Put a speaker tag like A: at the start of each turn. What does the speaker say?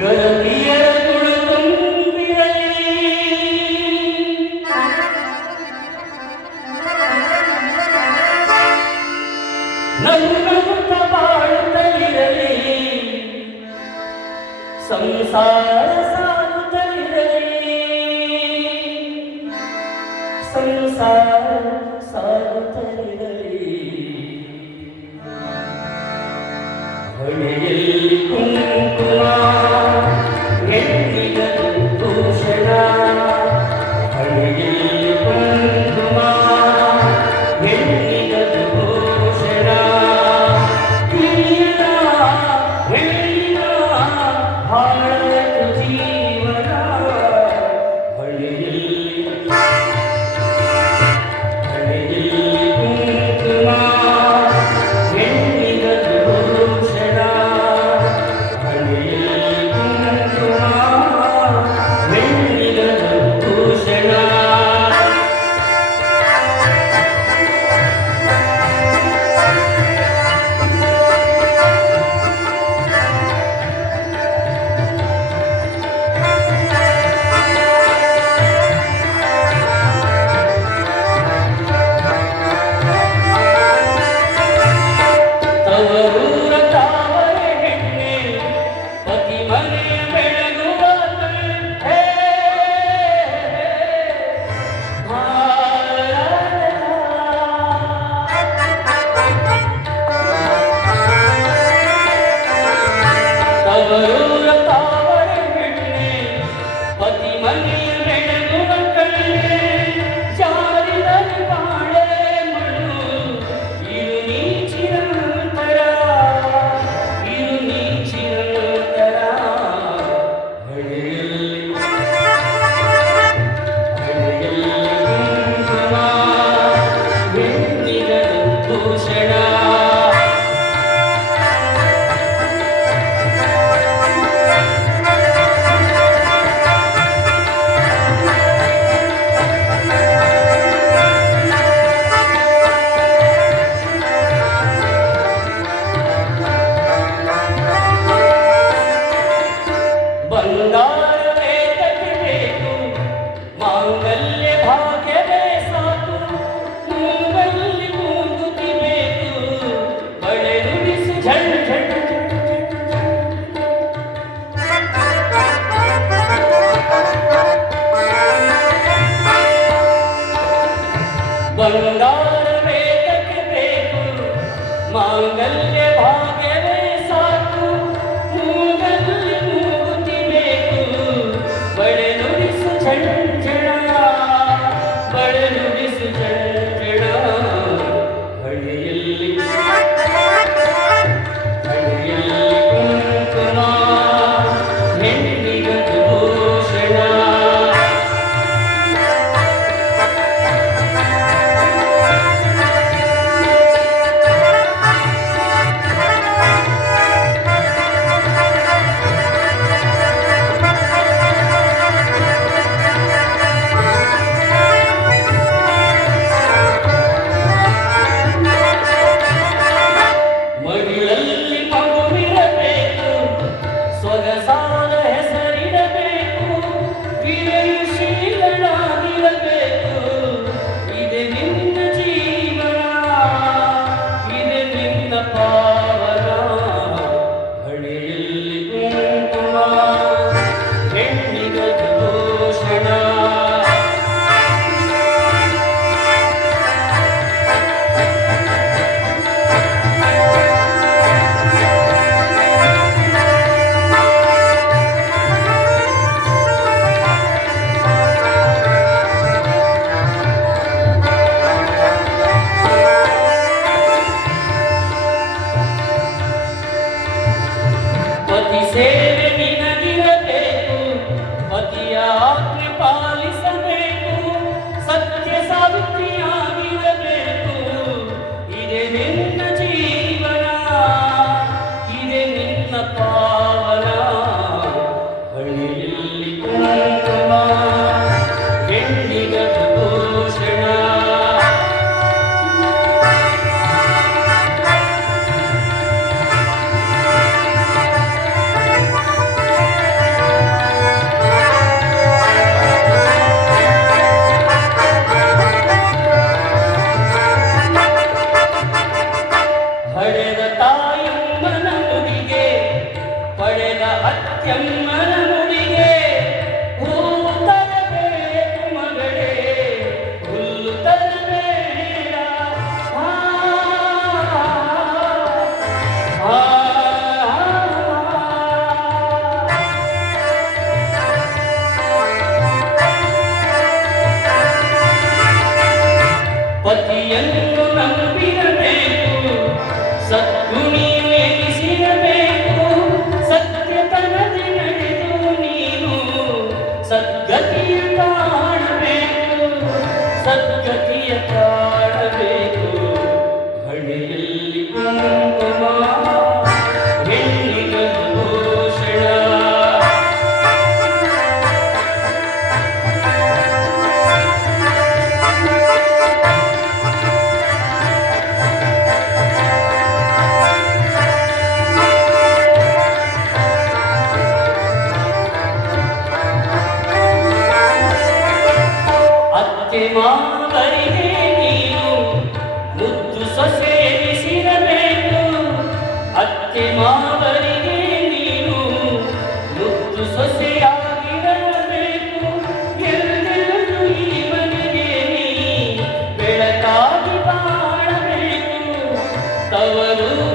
A: Good. மாங்கள் 包 啊 hết. Tiếng mới ಅವರು